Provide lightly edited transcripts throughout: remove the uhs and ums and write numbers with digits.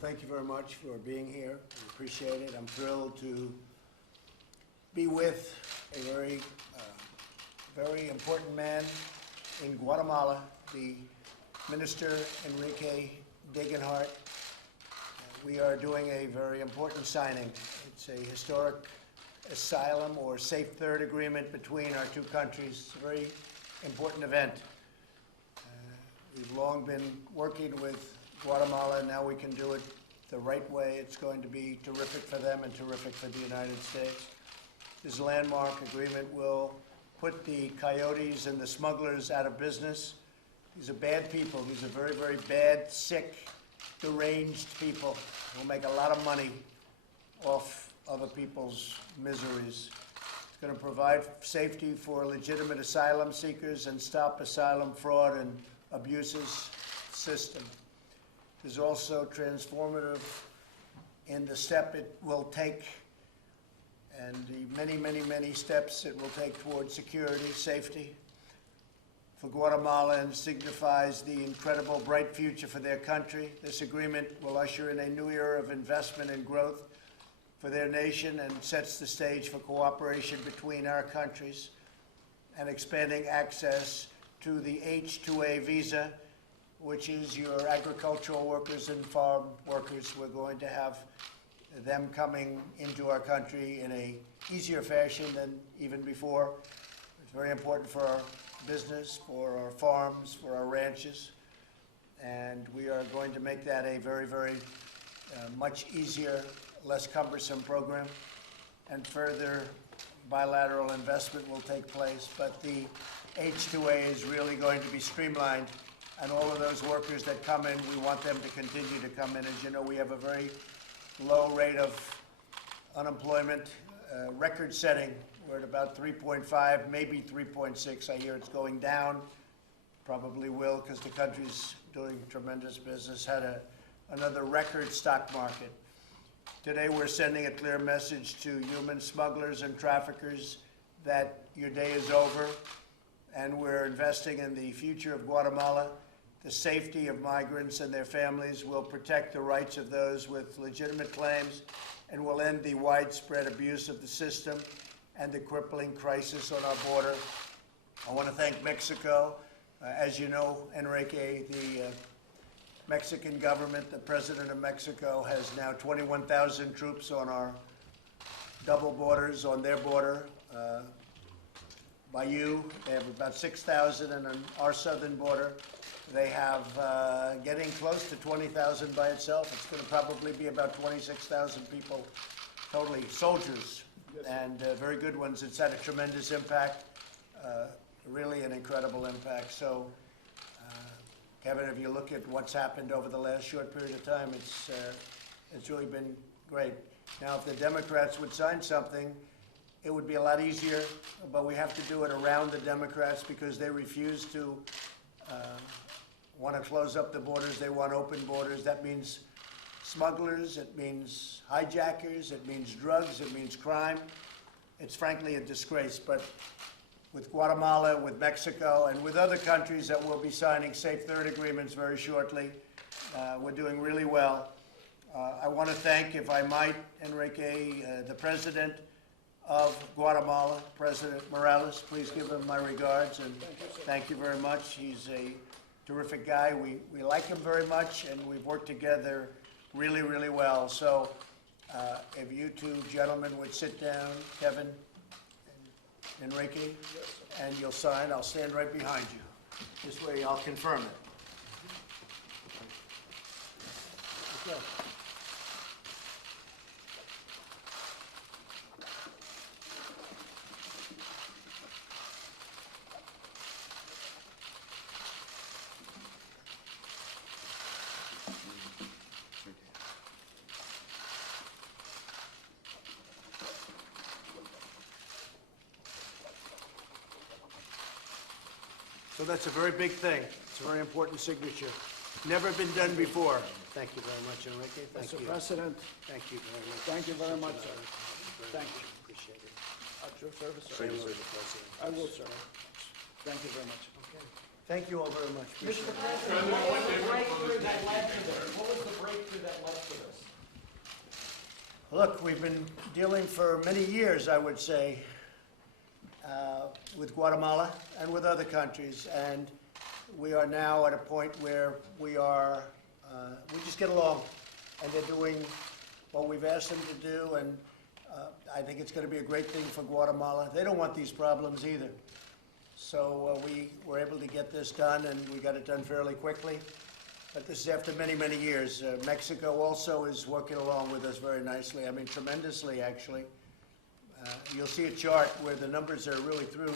thank you very much for being here. I appreciate it. I'm thrilled to be with a very important man in Guatemala, the Minister Enrique Degenhardt. We are doing a very important signing. It's a historic asylum or safe third agreement between our two countries. It's a very important event. We've long been working with Guatemala, and now we can do it the right way. It's going to be terrific for them and terrific for the United States. This landmark agreement will put the coyotes and the smugglers out of business. These are bad people. These are very, very bad, sick, deranged people who make a lot of money off other people's miseries. It's going to provide safety for legitimate asylum seekers and stop asylum fraud and abuses system. Is also transformative in the step it will take and the many, many, many steps it will take towards security, safety for Guatemala, and signifies the incredible bright future for their country. This agreement will usher in a new era of investment and growth for their nation and sets the stage for cooperation between our countries and expanding access to the H-2A visa, which is your agricultural workers and farm workers. We're going to have them coming into our country in a easier fashion than even before. It's very important for our business, for our farms, for our ranches, and we are going to make that a very, very much easier, less cumbersome program, and further bilateral investment will take place. But the H-2A is really going to be streamlined, and all of those workers that come in, we want them to continue to come in. As you know, we have a very low rate of unemployment, record-setting. We're at about 3.5, maybe 3.6. I hear it's going down. Probably will, because the country's doing tremendous business. Had another record stock market. Today, we're sending a clear message to human smugglers and traffickers that your day is over, and we're investing in the future of Guatemala. The safety of migrants and their families will protect the rights of those with legitimate claims and will end the widespread abuse of the system and the crippling crisis on our border. I want to thank Mexico. As you know, Enrique, the Mexican government, the president of Mexico, has now 21,000 troops on our double borders, on their border. By you, they have about 6,000, and on our southern border, they have getting close to 20,000 by itself. It's going to probably be about 26,000 people, totally soldiers, and very good ones. It's had a tremendous impact, really an incredible impact. So, Kevin, if you look at what's happened over the last short period of time, it's really been great. Now, if the Democrats would sign something, it would be a lot easier, but we have to do it around the Democrats because they refuse to want to close up the borders. They want open borders. That means smugglers, it means hijackers, it means drugs, it means crime. It's frankly a disgrace, but with Guatemala, with Mexico, and with other countries that will be signing safe third agreements very shortly, we're doing really well. I want to thank, if I might, Enrique, the president of Guatemala, President Morales. Please give him my regards, and thank you very much. He's a terrific guy. We like him very much, and we've worked together really, really well. So if you two gentlemen would sit down, Kevin and Enrique, and you'll sign. I'll stand right behind you. This way I'll confirm it. Okay. So that's a very big thing. It's a very important signature. Never been done before. Thank you very much, Enrique. Thank you. Mr. President, Thank you very much. thank you very much, sir. Thank you. Appreciate it. At your service, sir. Same as the president. I will, sir. Thank you very much. Okay. Thank you all very much. Appreciate Mr. it. President, what was the breakthrough that led to this? What was the breakthrough that led to this? Look, we've been dealing for many years, I would say, with Guatemala and with other countries, and we are now at a point where we just get along, and they're doing what we've asked them to do, and I think it's going to be a great thing for Guatemala. They don't want these problems either. So we were able to get this done, and we got it done fairly quickly. But this is after many, many years. Mexico also is working along with us very nicely. I mean, tremendously, actually. You'll see a chart where the numbers are really through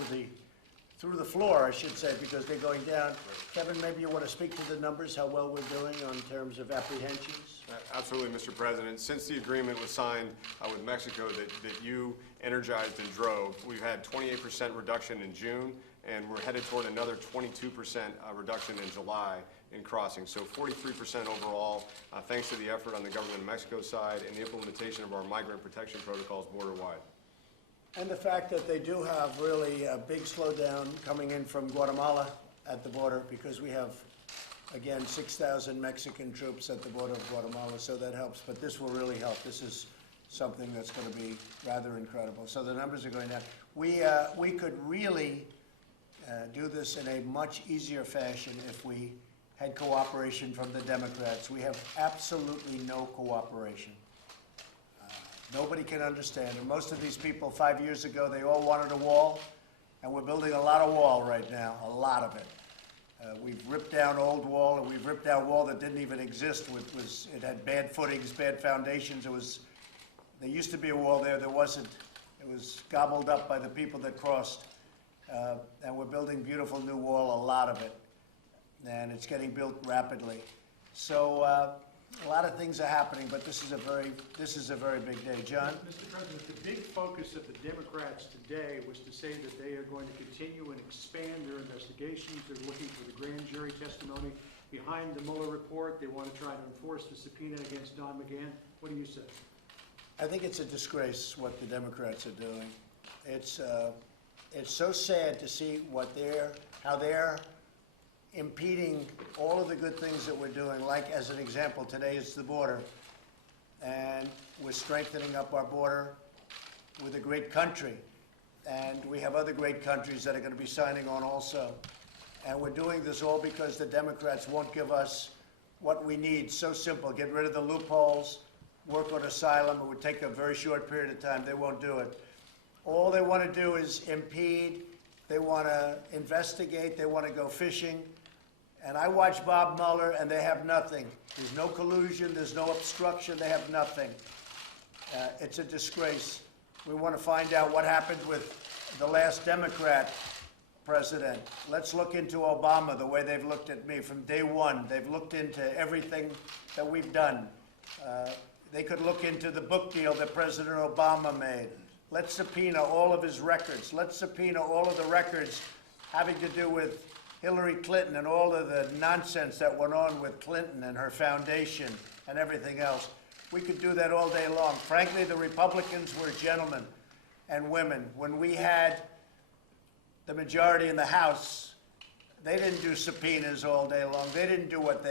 the floor, I should say, because they're going down. Kevin, maybe you want to speak to the numbers, how well we're doing in terms of apprehensions? Absolutely, Mr. President. Since the agreement was signed with Mexico that you energized and drove, we've had 28% reduction in June, and we're headed toward another 22% reduction in July in crossing. So 43% overall, thanks to the effort on the government of Mexico's side and the implementation of our migrant protection protocols border-wide. And the fact that they do have really a big slowdown coming in from Guatemala at the border, because we have, again, 6,000 Mexican troops at the border of Guatemala, so that helps. But this will really help. This is something that's going to be rather incredible. So the numbers are going down. We could really do this in a much easier fashion if we had cooperation from the Democrats. We have absolutely no cooperation. Nobody can understand. And most of these people, 5 years ago, they all wanted a wall, and we're building a lot of wall right now, a lot of it. We've ripped down old wall, and we've ripped down wall that didn't even exist. It had bad footings, bad foundations. There used to be a wall there. There wasn't. It was gobbled up by the people that crossed. And we're building beautiful new wall, a lot of it. And it's getting built rapidly. So a lot of things are happening, but this is a very big day. John? Mr. President, the big focus of the Democrats today was to say that they are going to continue and expand their investigations. They're looking for the grand jury testimony behind the Mueller report. They want to try to enforce the subpoena against Don McGahn. What do you say? I think it's a disgrace what the Democrats are doing. It's so sad to see how they're impeding all of the good things that we're doing. Like, as an example, today is the border, and we're strengthening up our border with a great country, and we have other great countries that are going to be signing on also. And we're doing this all because the Democrats won't give us what we need. So simple: get rid of the loopholes, work on asylum. It would take a very short period of time. They won't do it. All they want to do is impede. They want to investigate. They want to go fishing. And I watch Bob Mueller, and they have nothing. There's no collusion. There's no obstruction. They have nothing. It's a disgrace. We want to find out what happened with the last Democrat president. Let's look into Obama the way they've looked at me from day one. They've looked into everything that we've done. They could look into the book deal that President Obama made. Let's subpoena all of his records. Let's subpoena all of the records having to do with Hillary Clinton and all of the nonsense that went on with Clinton and her foundation and everything else. We could do that all day long. Frankly, the Republicans were gentlemen and women. When we had the majority in the House, they didn't do subpoenas all day long. They didn't do what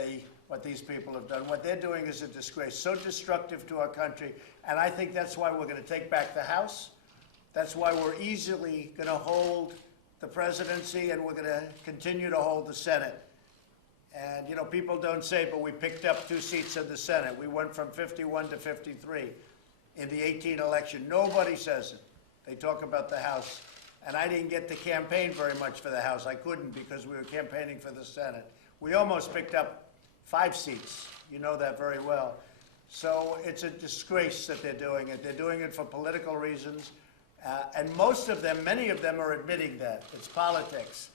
these people have done. What they're doing is a disgrace, so destructive to our country. And I think that's why we're going to take back the House. That's why we're easily going to hold the presidency, and we're going to continue to hold the Senate. And, you know, people don't say, but we picked up 2 seats in the Senate. We went from 51 to 53 in the 18 election. Nobody says it. They talk about the House. And I didn't get to campaign very much for the House. I couldn't because we were campaigning for the Senate. We almost picked up 5 seats. You know that very well. So it's a disgrace that they're doing it. They're doing it for political reasons. And most of them, many of them are admitting that. It's politics.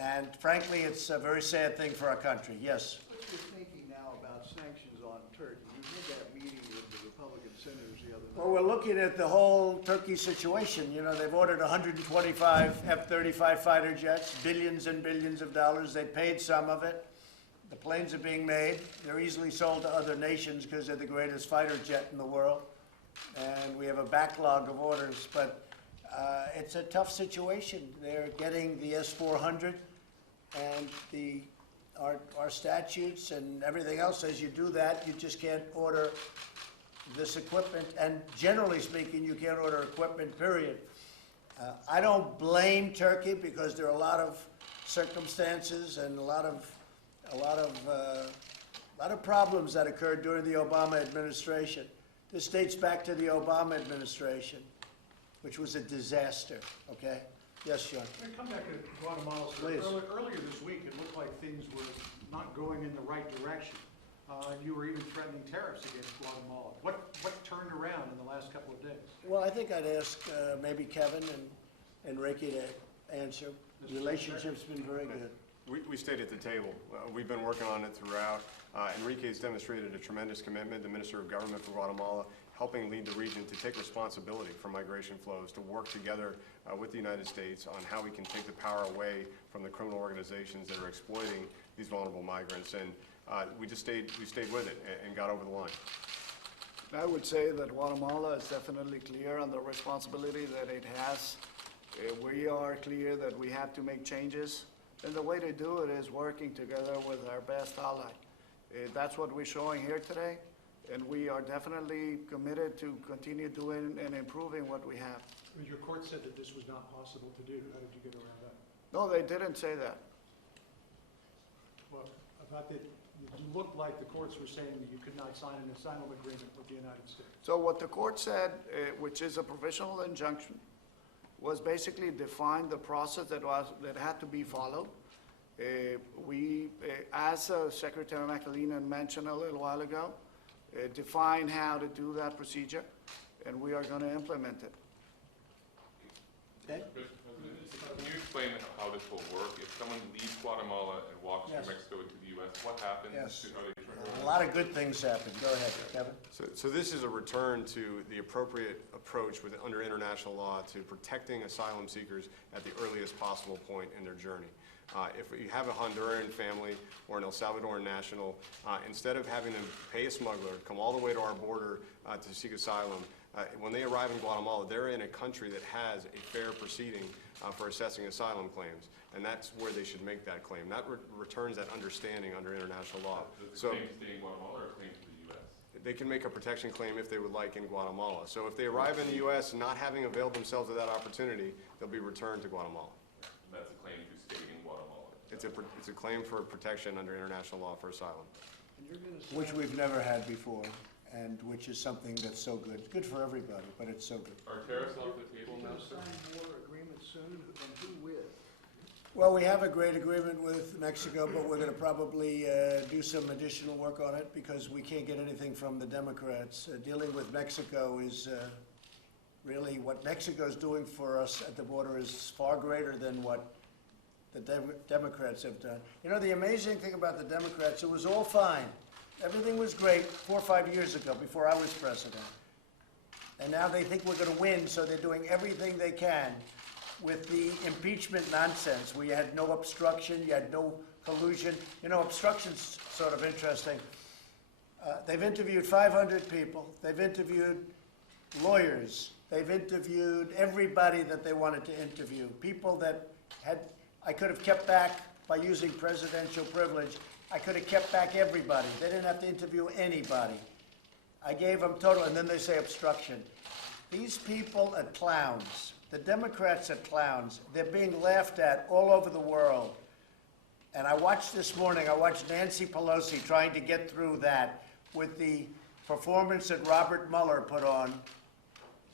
And frankly, it's a very sad thing for our country. Yes? What's your thinking now about sanctions on Turkey? You had that meeting with the Republican senators the other night. Well, we're looking at the whole Turkey situation. You know, they've ordered 125 F-35 fighter jets, billions and billions of dollars. They paid some of it. The planes are being made. They're easily sold to other nations because they're the greatest fighter jet in the world. And we have a backlog of orders, but it's a tough situation. They're getting the S-400, And our statutes and everything else says you do that, you just can't order this equipment, and generally speaking, you can't order equipment, period. I don't blame Turkey because there are a lot of circumstances and a lot of problems that occurred during the Obama administration. This dates back to the Obama administration, which was a disaster, okay? Yes, Sean? Can I come back to Guatemala, sir? Please. Earlier this week, it looked like things were not going in the right direction. You were even threatening tariffs against Guatemala. What turned around in the last couple of days? Well, I think I'd ask maybe Kevin and Ricky to answer. The relationship's been very good. We stayed at the table. We've been working on it throughout. Enrique's demonstrated a tremendous commitment, the Minister of Government for Guatemala, helping lead the region to take responsibility for migration flows, to work together with the United States on how we can take the power away from the criminal organizations that are exploiting these vulnerable migrants. And we stayed with it and got over the line. I would say that Guatemala is definitely clear on the responsibility that it has. We are clear that we have to make changes, and the way to do it is working together with our best ally. That's what we're showing here today, and we are definitely committed to continue doing and improving what we have. Your court said that this was not possible to do. How did you get around that? No, they didn't say that. Well, I thought that you looked like the courts were saying that you could not sign an asylum agreement with the United States. So what the court said, which is a provisional injunction, was basically define the process that had to be followed. As Secretary McAleenan mentioned a little while ago, define how to do that procedure, and we are going to implement it. Okay? Mr. President, can you explain how this will work? If someone leaves Guatemala and walks Yes. through Mexico into the U.S., what happens? Yes. Are they turned A lot of good things happen. Go ahead, Kevin. So this is a return to the appropriate approach under international law to protecting asylum seekers at the earliest possible point in their journey. If you have a Honduran family or an El Salvadoran national, instead of having them pay a smuggler, come all the way to our border to seek asylum, when they arrive in Guatemala, they're in a country that has a fair proceeding for assessing asylum claims, and that's where they should make that claim. That returns that understanding under international law. Does the claim stay in Guatemala or a claim to the U.S.? They can make a protection claim if they would like in Guatemala. So if they arrive in the U.S. not having availed themselves of that opportunity, they'll be returned to Guatemala. That's a claim to stay in Guatemala. It's a claim for protection under international law for asylum. And you're going to Which we've never had before, and which is something that's so good. It's good for everybody, but it's so good. Are tariffs off the table You're now, going to sir? sign more agreements soon, and who with? Well, we have a great agreement with Mexico, but we're going to probably do some additional work on it because we can't get anything from the Democrats. Dealing with Mexico is really what Mexico's doing for us at the border is far greater than what the Democrats have done. You know, the amazing thing about the Democrats, it was all fine. Everything was great 4 or 5 years ago before I was president. And now they think we're going to win, so they're doing everything they can with the impeachment nonsense. We had no obstruction, you had no collusion. You know, obstruction's sort of interesting. They've interviewed 500 people. They've interviewed lawyers. They've interviewed everybody that they wanted to interview. People that I could have kept back by using presidential privilege. I could have kept back everybody. They didn't have to interview anybody. I gave them total, and then they say obstruction. These people are clowns. The Democrats are clowns. They're being laughed at all over the world. And I watched this morning, I watched Nancy Pelosi trying to get through that with the performance that Robert Mueller put on,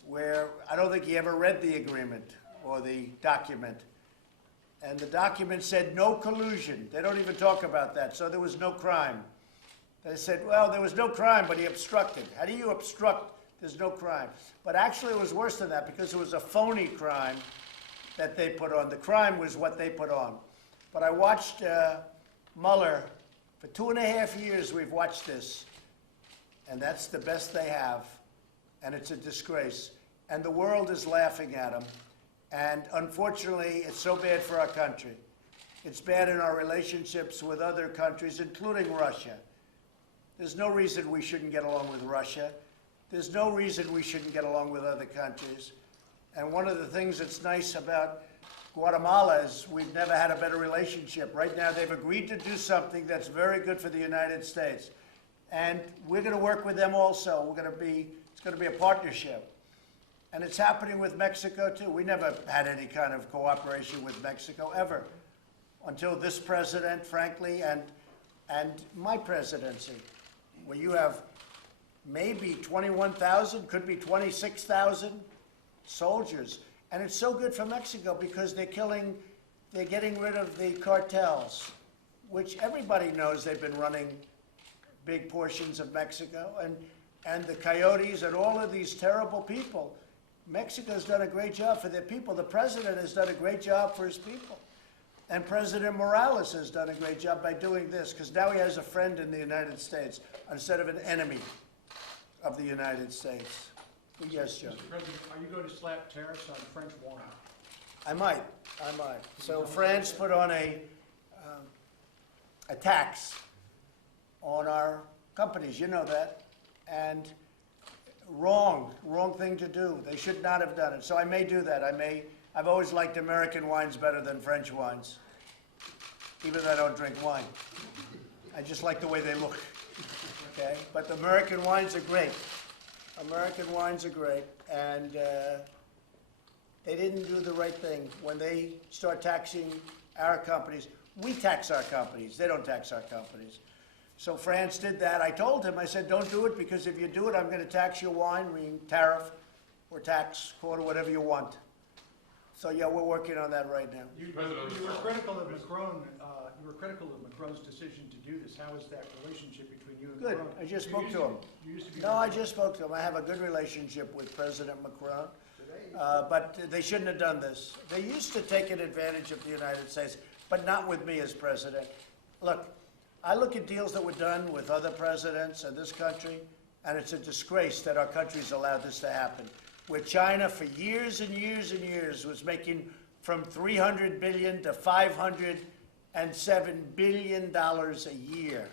where I don't think he ever read the agreement or the document. And the document said no collusion. They don't even talk about that, so there was no crime. They said, well, there was no crime, but he obstructed. How do you obstruct? There's no crime. But actually it was worse than that because it was a phony crime that they put on. The crime was what they put on. But I watched Mueller. For 2.5 years we've watched this. And that's the best they have. And it's a disgrace. And the world is laughing at him. And unfortunately, it's so bad for our country. It's bad in our relationships with other countries, including Russia. There's no reason we shouldn't get along with Russia. There's no reason we shouldn't get along with other countries. And one of the things that's nice about Guatemala is, we've never had a better relationship. Right now, they've agreed to do something that's very good for the United States. And we're going to work with them also. It's going to be a partnership. And it's happening with Mexico, too. We never had any kind of cooperation with Mexico, ever, until this president, frankly, and my presidency, where you have maybe 21,000, could be 26,000 soldiers. And it's so good for Mexico because they're getting rid of the cartels, which everybody knows they've been running big portions of Mexico, and the coyotes and all of these terrible people. Mexico's done a great job for their people. The president has done a great job for his people. And President Morales has done a great job by doing this, because now he has a friend in the United States instead of an enemy of the United States. Yes, John. Mr. President, are you going to slap tariffs on French wine? I might. So France put on a tax on our companies, you know that, and wrong thing to do. They should not have done it. So I may do that. I've always liked American wines better than French wines, even though I don't drink wine. I just like the way they look, okay? But the American wines are great. American wines are great, and they didn't do the right thing. When they start taxing our companies, we tax our companies. They don't tax our companies. So France did that. I told him, I said, don't do it, because if you do it, I'm going to tax your wine, tariff or tax, quarter, whatever you want. So yeah, we're working on that right now. You were critical of Macron. You were critical of Macron's decision to do this. How is that relationship between you and Good. Macron? I just spoke to him. You used to be. No, I just spoke to him. I have a good relationship with President Macron, but they shouldn't have done this. They used to take an advantage of the United States, but not with me as president. Look, I look at deals that were done with other presidents in this country, and it's a disgrace that our country's allowed this to happen. Where China, for years and years and years, was making from $300 billion to $507 billion a year,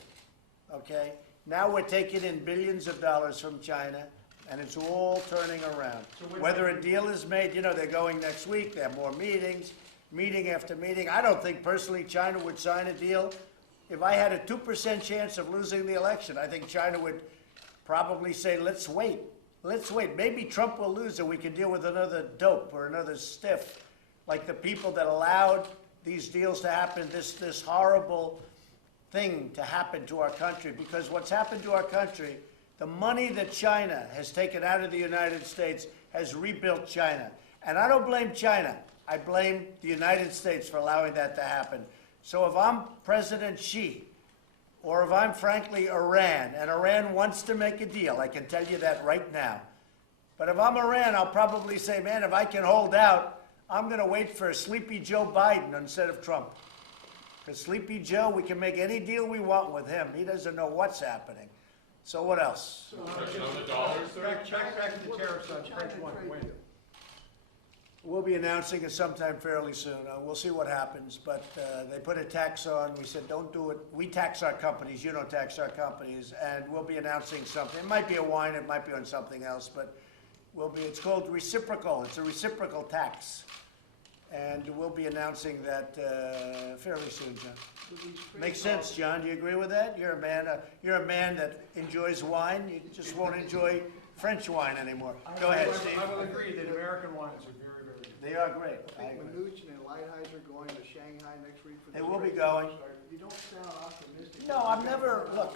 okay? Now we're taking in billions of dollars from China, and it's all turning around. So Whether a deal is made, you know, they're going next week, they have more meetings, meeting after meeting. I don't think personally China would sign a deal. If I had a 2% chance of losing the election, I think China would probably say, let's wait. Let's wait. Maybe Trump will lose and we can deal with another dope or another stiff, like the people that allowed these deals to happen, this horrible thing to happen to our country. Because what's happened to our country, the money that China has taken out of the United States has rebuilt China. And I don't blame China. I blame the United States for allowing that to happen. So if I'm President Xi, or if I'm frankly Iran, and Iran wants to make a deal, I can tell you that right now. But if I'm Iran, I'll probably say, man, if I can hold out, I'm going to wait for Sleepy Joe Biden instead of Trump. Because Sleepy Joe, we can make any deal we want with him. He doesn't know what's happening. So what else? Question on the dollars, sir? Back to the tariffs on French wine. When? We'll be announcing it sometime fairly soon. We'll see what happens. But they put a tax on. We said, don't do it. We tax our companies. You don't tax our companies. And we'll be announcing something. It might be a wine. It might be on something else. But it's called reciprocal. It's a reciprocal tax. And we'll be announcing that fairly soon, John. Makes sense, John. Do you agree with that? You're a man that enjoys wine. You just won't enjoy French wine anymore. Go ahead, Steve. I will agree that American wines are very, very good. They are great. I think Mnuchin and Lighthizer are going to Shanghai next week for the. They will be going. You don't sound optimistic. No, I'm never, look.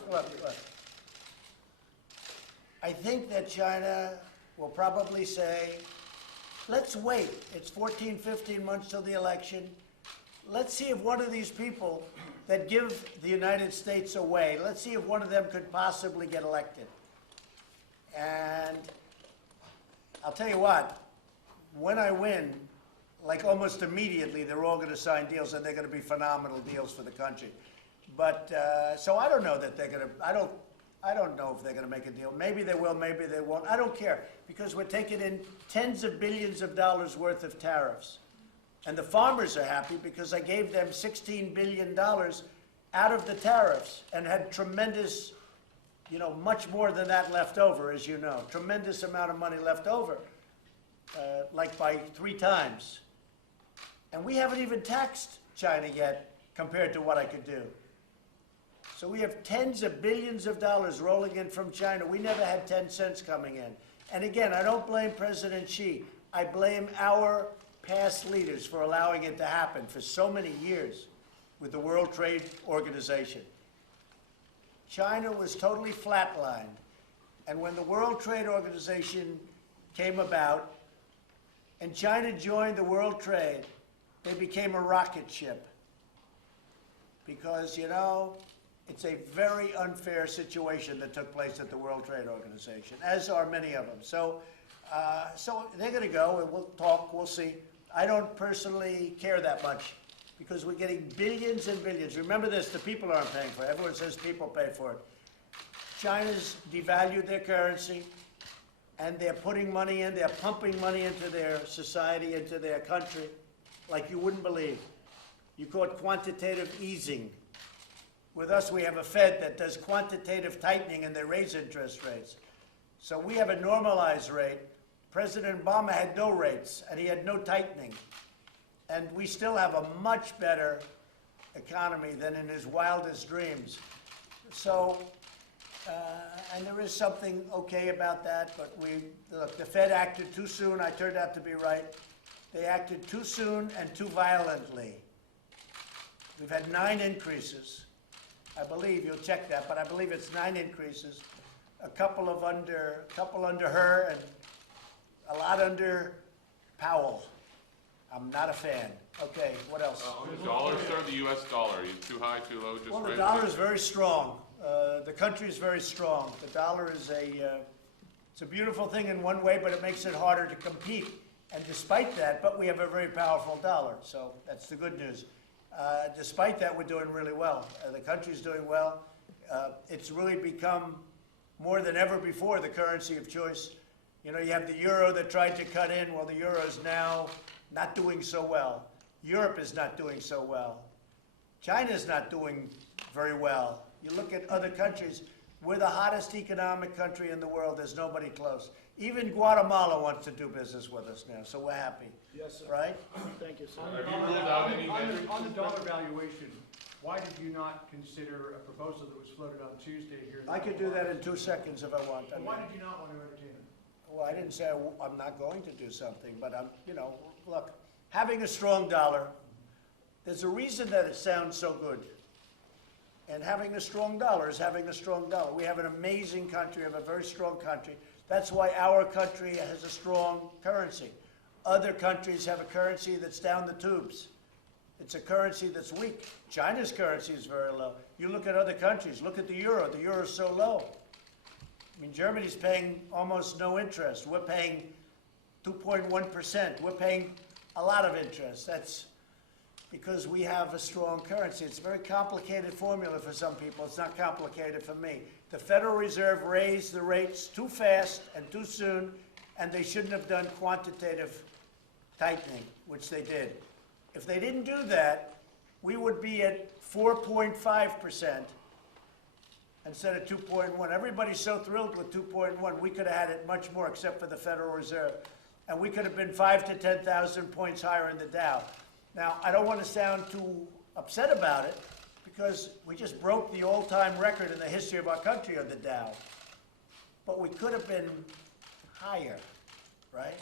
I think that China will probably say, let's wait. It's 14, 15 months till the election. Let's see if one of these people that give the United States away, let's see if one of them could possibly get elected. And I'll tell you what, when I win, like almost immediately, they're all going to sign deals, and they're going to be phenomenal deals for the country. But, so I don't know that they're going to, I don't know if they're going to make a deal. Maybe they will, maybe they won't. I don't care, because we're taking in tens of billions of dollars worth of tariffs. And the farmers are happy because I gave them $16 billion out of the tariffs and had tremendous, much more than that left over, as you know. Tremendous amount of money left over, like by 3 times. And we haven't even taxed China yet compared to what I could do. So we have tens of billions of dollars rolling in from China. We never had 10 cents coming in. And again, I don't blame President Xi. I blame our past leaders for allowing it to happen for so many years with the World Trade Organization. China was totally flatlined. And when the World Trade Organization came about and China joined the World Trade, they became a rocket ship. Because, you know, it's a very unfair situation that took place at the World Trade Organization, as are many of them. So they're going to go, and we'll talk, we'll see. I don't personally care that much because we're getting billions and billions. Remember this, the people aren't paying for it. Everyone says people pay for it. China's devalued their currency, and they're putting money in, they're pumping money into their society, into their country, like you wouldn't believe. You call it quantitative easing. With us, we have a Fed that does quantitative tightening, and they raise interest rates. So we have a normalized rate. President Obama had no rates, and he had no tightening. And we still have a much better economy than in his wildest dreams. So, and there is something okay about that, but look, the Fed acted too soon. I turned out to be right. They acted too soon and too violently. We've had 9 increases. I believe, you'll check that, but I believe it's 9 increases. A couple under her, and a lot under Powell. I'm not a fan. Okay, what else? On the dollar, sir, the U.S. dollar, are you too high, too low, just Well, right? the dollar is very strong. The country is very strong. The dollar is it's a beautiful thing in one way, but it makes it harder to compete. And despite that, but we have a very powerful dollar, so that's the good news. Despite that, we're doing really well. The country's doing well. It's really become, more than ever before, the currency of choice. You know, you have the euro that tried to cut in. Well, the euro is now not doing so well. Europe is not doing so well. China's not doing very well. You look at other countries, we're the hottest economic country in the world. There's nobody close. Even Guatemala wants to do business with us now, so we're happy. Yes, sir. Right? Thank you, sir. Have you ruled out any measures? On the dollar valuation, why did you not consider a proposal that was floated on Tuesday here? I could do that in 2 seconds if I want. I And why mean, did you not want to entertain it? well, I didn't say I'm not going to do something, but you know, look, having a strong dollar, there's a reason that it sounds so good. And having a strong dollar is having a strong dollar. We have an amazing country, we have a very strong country. That's why our country has a strong currency. Other countries have a currency that's down the tubes. It's a currency that's weak. China's currency is very low. You look at other countries, look at the euro. The euro is so low. I mean, Germany's paying almost no interest. We're paying 2.1%. We're paying a lot of interest. That's because we have a strong currency. It's a very complicated formula for some people. It's not complicated for me. The Federal Reserve raised the rates too fast and too soon, and they shouldn't have done quantitative tightening, which they did. If they didn't do that, we would be at 4.5% instead of 2.1. Everybody's so thrilled with 2.1. We could have had it much more, except for the Federal Reserve. And we could have been 5,000 to 10,000 points higher in the Dow. Now, I don't want to sound too upset about it, because we just broke the all-time record in the history of our country on the Dow. But we could have been higher, right?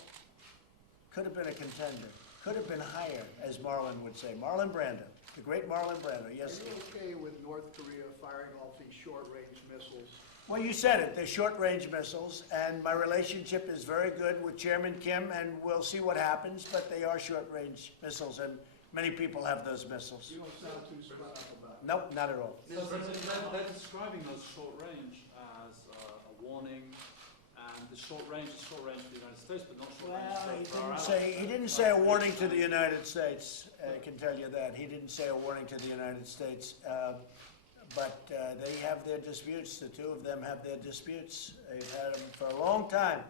Could have been a contender. Could have been higher, as Marlon would say. Marlon Brando, the great Marlon Brando, yes. Are you okay with North Korea firing off these short-range missiles? Well, you said it. They're short-range missiles, and my relationship is very good with Chairman Kim, and we'll see what happens, but they are short-range missiles, and many people have those missiles. You don't sound too spun up about it. Nope, not at all. So they're describing those short range as a warning, and the short range is short range for the United States, but not short range for our allies. He didn't say a warning to the United States, I can tell you that. He didn't say a warning to the United States. But they have their disputes. The two of them have their disputes. They've had them for a long time.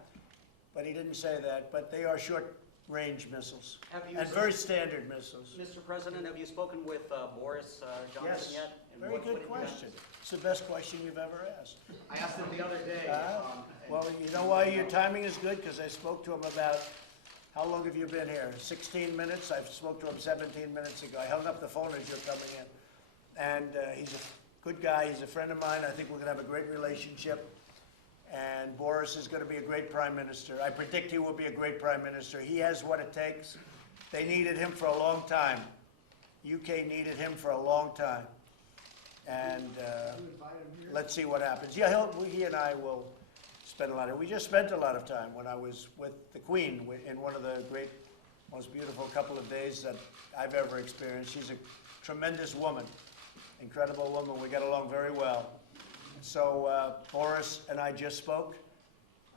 But he didn't say that. But they are short-range missiles and very standard missiles. Mr. President, have you spoken with Boris Johnson Yes. yet? And Very what good did you ask? question. It's the best question you've ever asked. I asked him the other day. Well, you know why your timing is good? Because I spoke to him about How long have you been here? 16 minutes? I spoke to him 17 minutes ago. I hung up the phone as you're coming in. And he's a good guy. He's a friend of mine. I think we're going to have a great relationship. And Boris is going to be a great prime minister. I predict he will be a great prime minister. He has what it takes. They needed him for a long time. UK needed him for a long time. And let's see what happens. Yeah, he and I will spend a lot of, we just spent a lot of time when I was with the Queen in one of the great, most beautiful couple of days that I've ever experienced. She's a tremendous woman, incredible woman. We got along very well. So Boris and I just spoke.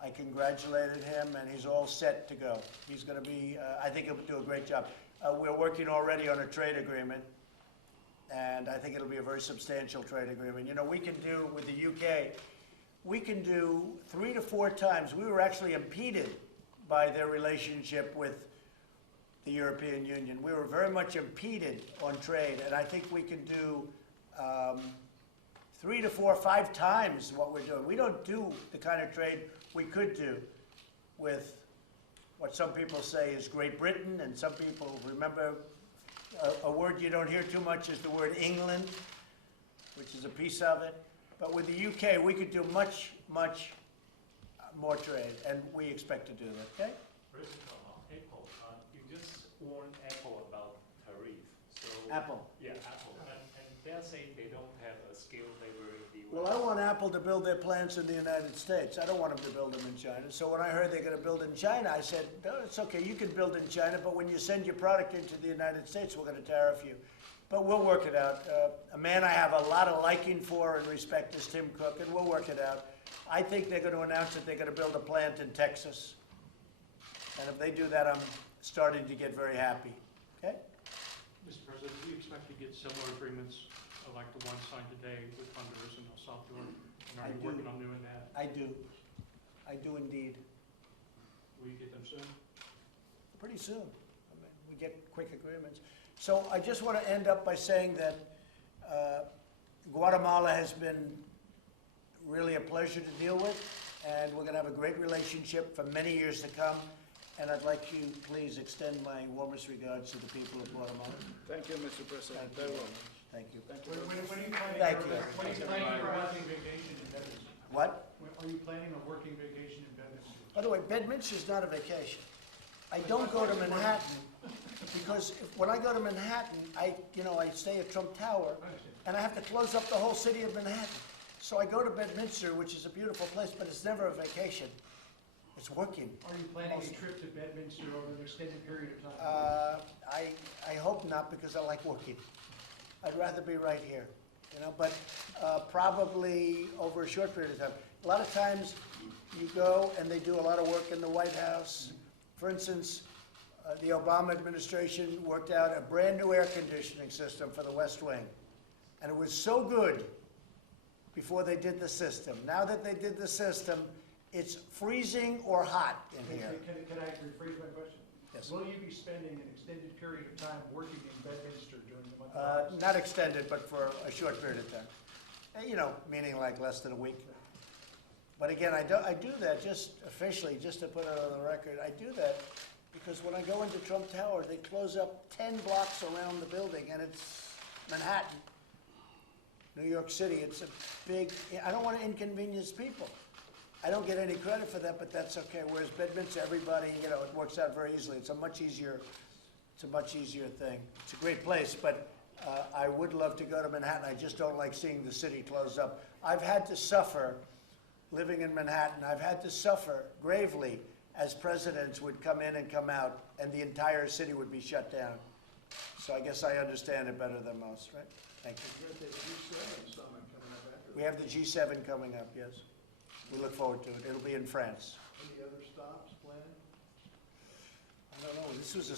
I congratulated him, and he's all set to go. He's going to be, I think he'll do a great job. We're working already on a trade agreement, and I think it'll be a very substantial trade agreement. You know, we can do, with the UK, we can do 3 to 4 times. We were actually impeded by their relationship with the European Union. We were very much impeded on trade, and I think we can do 3 to 4, 5 times what we're doing. We don't do the kind of trade we could do with what some people say is Great Britain, and some people remember a word you don't hear too much is the word England, which is a piece of it. But with the UK, we could do much, much more trade, and we expect to do that, okay? President, Apple, you just warned Apple about tariff. So Apple. Yeah, Apple. And they're saying they don't have a skilled labor in the US. Well, I want Apple to build their plants in the United States. I don't want them to build them in China. So when I heard they're going to build in China, I said, no, it's okay, you can build in China, but when you send your product into the United States, we're going to tariff you. But we'll work it out. A man I have a lot of liking for and respect is Tim Cook, and we'll work it out. I think they're going to announce that they're going to build a plant in Texas. And if they do that, I'm starting to get very happy. Okay? Mr. President, do you expect to get similar agreements like the one signed today with Honduras and El Salvador? And are I you do. working on doing that? I do. I do indeed. Will you get them soon? Pretty soon. I mean, we get quick agreements. So I just want to end up by saying that Guatemala has been really a pleasure to deal with, and we're going to have a great relationship for many years to come. And I'd like you, please, extend my warmest regards to the people of Guatemala. Thank you, Mr. President. Thank you. Very well. Thank you. Thank you. When are you planning Thank for, you. when are you planning for a working vacation in Bedminster? What? Are you planning a working vacation in Bedminster? By the way, Bedminster is not a vacation. I don't go to Manhattan because when I go to Manhattan, I stay at Trump Tower, and I have to close up the whole city of Manhattan. So I go to Bedminster, which is a beautiful place, but it's never a vacation. It's working. Are you planning a trip to Bedminster over an extended period of time? I hope not, because I like working. I'd rather be right here, but probably over a short period of time. A lot of times you go and they do a lot of work in the White House. For instance, the Obama administration worked out a brand new air conditioning system for the West Wing. And it was so good before they did the system. Now that they did the system, it's freezing or hot in here. Can I rephrase my question? Yes. Will you be spending an extended period of time working in Bedminster during the month of August? Not extended, but for a short period of time. Meaning like less than a week. But again, I do that just officially, just to put it on the record. I do that because when I go into Trump Tower, they close up 10 blocks around the building, and it's Manhattan, New York City. It's a big, I don't want to inconvenience people. I don't get any credit for that, but that's okay. Whereas Bedminster, everybody, it works out very easily. It's a much easier thing. It's a great place, but I would love to go to Manhattan. I just don't like seeing the city closed up. I've had to suffer living in Manhattan. I've had to suffer gravely as presidents would come in and come out, and the entire city would be shut down. So I guess I understand it better than most, right? Thank you. We have the G7 coming up, yes. We look forward to it. It'll be in France. Any other stops planned? I don't know. This is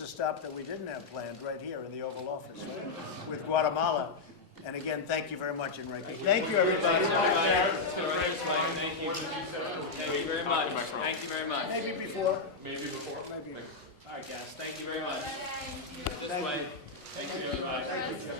a stop that we didn't have planned right here in the Oval Office, right? With Guatemala. And again, thank you very much, Enrique. Thank you, everybody. Thank you. Thank you very much. Thank you very much. Maybe before. Maybe before. Maybe. All right, guys. Thank you very much. This Thank way. you. Thank you, everybody. Thank you, Jeff.